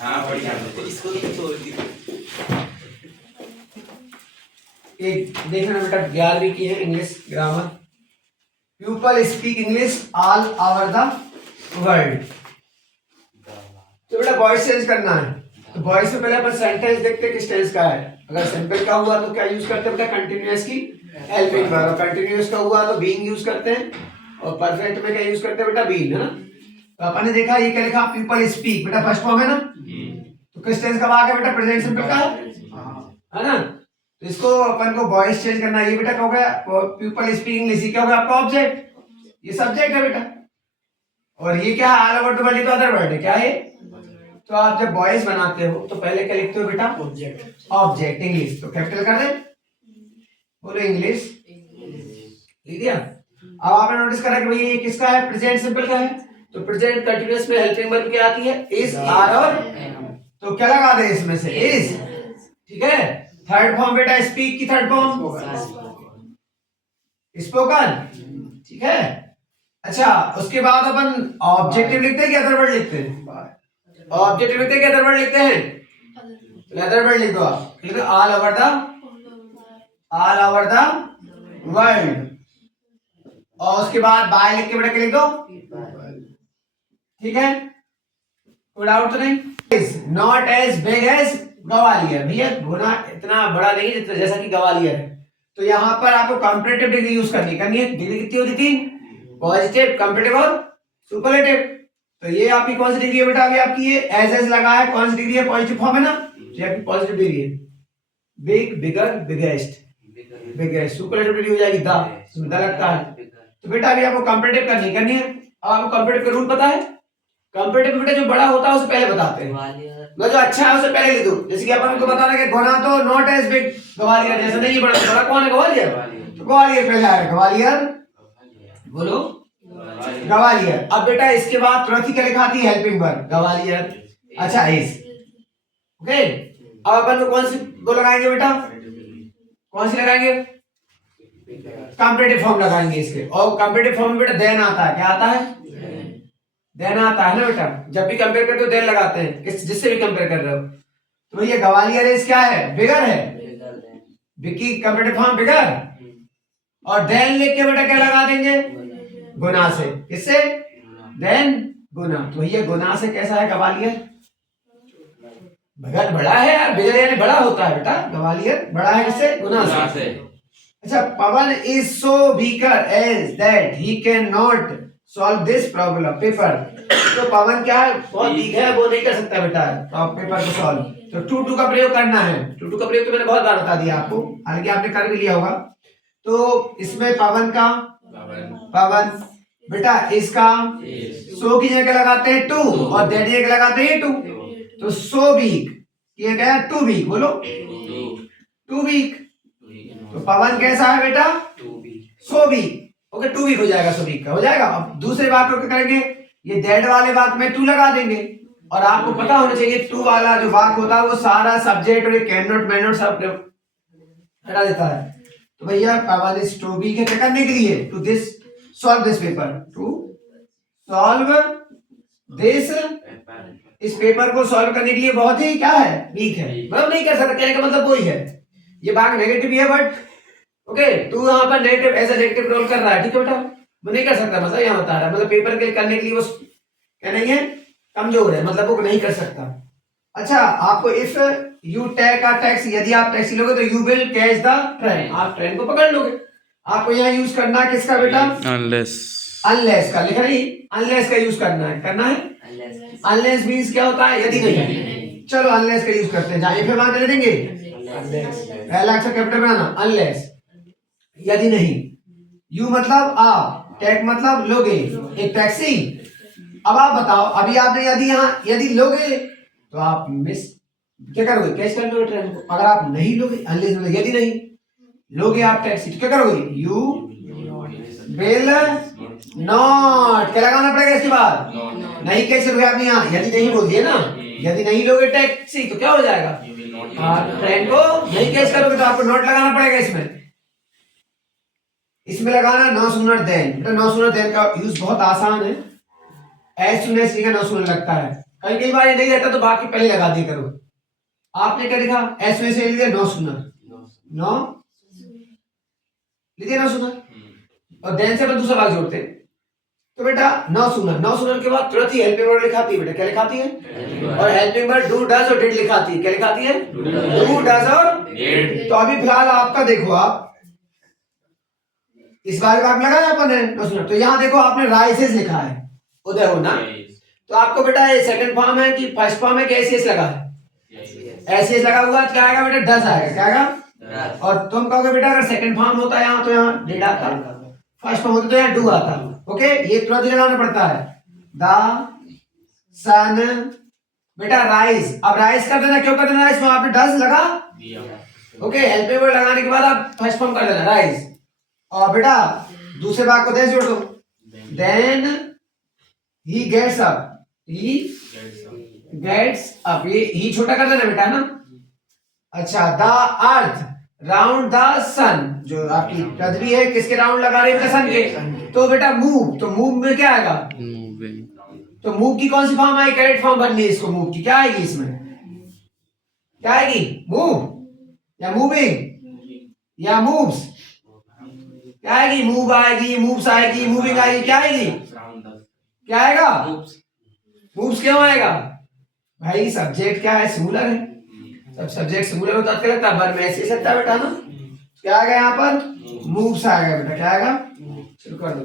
हाँ बढ़िया तो इसको तो छोड़ दी। एक देखना बेटा 11वीं की है English grammar. People speak English all over the world. तो बेटा वॉइस चेंज करना है, तो वॉइस में पहले अपन सेंटेंस देखते हैं किस टेंस का है। अगर सिंपल का हुआ तो क्या यूज करते हैं बेटा, कंटिन्यूअस की हेल्पिंग वर्ब, और कंटिन्यूअस का हुआ तो बीइंग यूज करते हैं, और परफेक्ट में क्या यूज करते हैं बेटा, बीइंग, है ना। तो अपन ने देखा ये क्या लिखा, पीपल स्पीक, बेटा फर्स्ट फॉर्म है ना, तो किस टेंस का भाग है बेटा, प्रेजेंट सिंपल का है ना। तो इसको अपन को वॉइस चेंज करना है। ये बेटा क्या हो गया, पीपल स्पीक इंग्लिश, ये क्या हो गया आपका ऑब्जेक्ट, ये सब्जेक्ट है बेटा, और ये क्या है, all over the world, other word है, क्या है। तो आप जब वॉइस बनाते हो तो पहले क्या लिखते हो बेटा, ऑब्जेक्ट, ऑब्जेक्ट इंग्लिश, तो कैपिटल कर दे, बोलो इंग्लिश, लिख दिया। अब आपने नोटिस करा कि भाई ये किसका है, प्रेजेंट सिंपल का है, तो प्रेजेंट कंटीन्यूअस में हेल्पिंग वर्ब क्या आती है, इज, आर और तो क्या लगा दे इसमें से, इज, ठीक है। थर्ड फॉर्म बेटा स्पीक की थर्ड फॉर्म स्पोकन, ठीक है। अच्छा उसके बाद अपन ऑब्जेक्टिव लिखते हैं कि अदर वर्ड लिखते हैं, ऑब्जेक्टिव लिखते हैं कि अदर वर्ड लिखते हैं, अदर वर्ड लिख दो आप, लिख दो ऑल ओवर द वर्ल्ड, और उसके बाद बाय लिख के बेटा क्या लिख दो, ठीक है, कोई डाउट तो नहीं। Is not as big as Gwalior, भैया गुना इतना बड़ा नहीं जितना जैसा कि ग्वालियर है। तो यहाँ पर आपको कंपैरेटिव डिग्री यूज करनी है, डिग्री कितनी होती थी, पॉजिटिव, कंपैरेटिव और सुपरलेटिव। तो ये आपकी कौन सी डिग्री है बेटा, अभी आपकी ये एज लगा है, कौन सी डिग्री है, पॉजिटिव फॉर्म है ना, ये आपकी पॉजिटिव डिग्री है। बिग, बिगर, बिगेस्ट, बिगेस्ट, सुपरलेटिव डिग्री हो जाएगी द लगता है। तो बेटा अभी आपको कंपैरेटिव करनी है। अब आपको कंपैरेटिव का रूल पता है, कंपैरेटिव में बेटा जो बड़ा होता है उसे पहले बताते हैं, जो अच्छा है उसे पहले लिख दो। जैसे कि अपन को बताना कि गोना तो नॉट एज बिग ग्वालियर, जैसे नहीं बड़ा, बड़ा कौन है, ग्वालियर, तो ग्वालियर पहले आएगा, ग्वालियर, बोलो ग्वालियर। अब बेटा इसके बाद तुरंत ही क्या लिखा आती है, हेल्पिंग वर्ब, ग्वालियर, अच्छा इज, ओके। अब अपन को कौन सी वो लगाएंगे बेटा, कौन सी लगाएंगे, कंपैरेटिव फॉर्म लगाएंगे इसके, और कंपैरेटिव फॉर्म में बेटा देन आता है, क्या आता है, देन आता है ना बेटा। जब भी कंपेयर करते हो देन लगाते हैं, किस जिससे भी कंपेयर कर रहे हो। तो ये ग्वालियर इज क्या है, बिगर है, विकी कंपैरेटिव फॉर्म बिगर, और देन लिख के बेटा क्या लगा देंगे, गुना से, किससे, देन गुना। तो ये गुना से कैसा है ग्वालियर, बिगर बड़ा है यार, बिगर यानी बड़ा होता है बेटा, ग्वालियर बड़ा है किससे, गुना से। अच्छा, Pawan is so weaker as that he can not solve this problem paper. तो पवन क्या है, बहुत वीक है, वो नहीं कर सकता बेटा पेपर को सॉल्व। तो टू का प्रयोग करना है, टू का प्रयोग तो मैंने बहुत बार बता दिया आपको, हालांकि आपने कर भी लिया होगा। तो इसमें पवन का, पवन बेटा इसका, सो की जगह लगाते हैं टू, और दैट की जगह लगाते हैं टू, तो सो वीक ये गया टू वीक, बोलो टू वीक। तो पवन कैसा है बेटा, so weak, okay, too weak हो जाएगा, सो वीक का हो जाएगा। अब दूसरे वाक्य को क्या करेंगे, ये दैट वाले वाक्य में टू लगा देंगे, और आपको पता होना चाहिए टू वाला जो वाक्य होता है वो सारा सब्जेक्ट और ये कैन नॉट, मैन नॉट सब हटा देता है। तो भैया पवन इज टू वीक है क्या करने के लिए, to this solve this paper, to solve this, इस पेपर को सॉल्व करने के लिए बहुत ही क्या है, वीक है, मतलब नहीं कर सकता, कहने का मतलब वही है। ये भाग नेगेटिव है, बट ओके तू यहाँ पर negative as a negative role कर रहा है, ठीक है बेटा, वो नहीं कर सकता, मतलब यहाँ बता रहा है, मतलब पेपर के करने के लिए वो क्या नहीं है, कमजोर है, मतलब वो नहीं कर सकता। अच्छा, आपको if you take a taxi, यदि आप टैक्सी लोगे तो you will catch the train, आप ट्रेन को पकड़ लोगे। आपको यहाँ यूज करना है किसका बेटा, अनलेस, अनलेस का लिखा नहीं, अनलेस का यूज करना है, अनलेस मींस क्या होता है, यदि नहीं। चलो अनलेस का यूज करते हैं, जहां इफ मान ले देंगे, पहला अक्षर कैपिटल बनाना, अनलेस, यदि नहीं, यू मतलब आप, टेक मतलब लोगे, एक टैक्सी। अब आप बताओ, अभी आपने यदि यहाँ यदि लोगे तो आप मिस क्या करोगे, कैच कर लोगे ट्रेन को। अगर आप नहीं लोगे, अनलेस मतलब यदि नहीं लोगे आप टैक्सी, तो क्या करोगे, यू विल नॉट, क्या लगाना पड़ेगा इसके बाद, नहीं कैच करोगे आपने, यहाँ यदि नहीं बोल दिए ना, यदि नहीं लोगे टैक्सी तो क्या हो जाएगा, आप ट्रेन को नहीं कैच करोगे, तो आपको नॉट लगाना पड़ेगा इसमें। इसमें लगाना नो सूनर देन, बेटा नो सूनर देन का यूज बहुत आसान है, as soon as no sooner लगता है, कई कई बार ये नहीं रहता तो बाकी पहले लगा दिया करो। आपने क्या लिखा, एस में से लिख दिया 9 सुनर, 9 लिख दिया 9 सुनर, और देन से अपन दूसरा भाग जोड़ते हैं। तो बेटा 9 सुनर, 9 सुनर के बाद तुरंत ही हेल्पिंग वर्ड लिखाती है बेटा, क्या लिखाती है? और हेल्पिंग वर्ड डू डज और डिड लिखाती है, क्या लिखाती है? डू डज और डिड। तो अभी फिलहाल आपका देखो, आप इस बार भाग लगाया अपन ने 9 सुनर, तो यहाँ देखो आपने राइसेस लिखा है, उदय होना। तो आपको बेटा ये सेकंड फॉर्म है कि फर्स्ट फॉर्म है कि एसीएस लगा है? एसीएस लगा हुआ तो क्या आएगा बेटा? डज आएगा, क्या आएगा? और तुम कहोगे बेटा अगर सेकंड फॉर्म होता यहाँ तो यहाँ डिड आता, फर्स्ट फॉर्म होता तो यहाँ डू आता। ओके, ये तुरंत ही लगाना पड़ता है। द सन बेटा राइज, अब राइज कर देना, क्यों कर देना? इसमें आपने डज लगा दिया। ओके, हेल्पिंग वर्ड लगाने के बाद आप फर्स्ट फॉर्म कर देना राइज, और बेटा दूसरे भाग को देन जोड़ दो, then he gets up, he gets up, ये ही छोटा कर देना बेटा ना। अच्छा, the earth round the sun, जो आपकी पृथ्वी है किसके राउंड लगा रही है? सन के। तो बेटा मूव, तो मूव में क्या आएगा? तो मूव की कौन सी फॉर्म आई? करेक्ट फॉर्म बननी है इसको, मूव की क्या आएगी? इसमें क्या आएगी? मूव या मूविंग या मूव्स? क्या आएगी? मूव आएगी, मूव्स आएगी, मूविंग आएगी, क्या आएगी? क्या आएगा? मूव्स क्यों आएगा भाई? सब्जेक्ट क्या है? सिंगुलर है, सब सब्जेक्ट सिंगुलर होता है, लगता है वर्ब में ऐसे सकता है बेटा ना। क्या आ गया यहाँ पर? मूव्स आ गया बेटा, क्या आएगा? शुरू कर दो।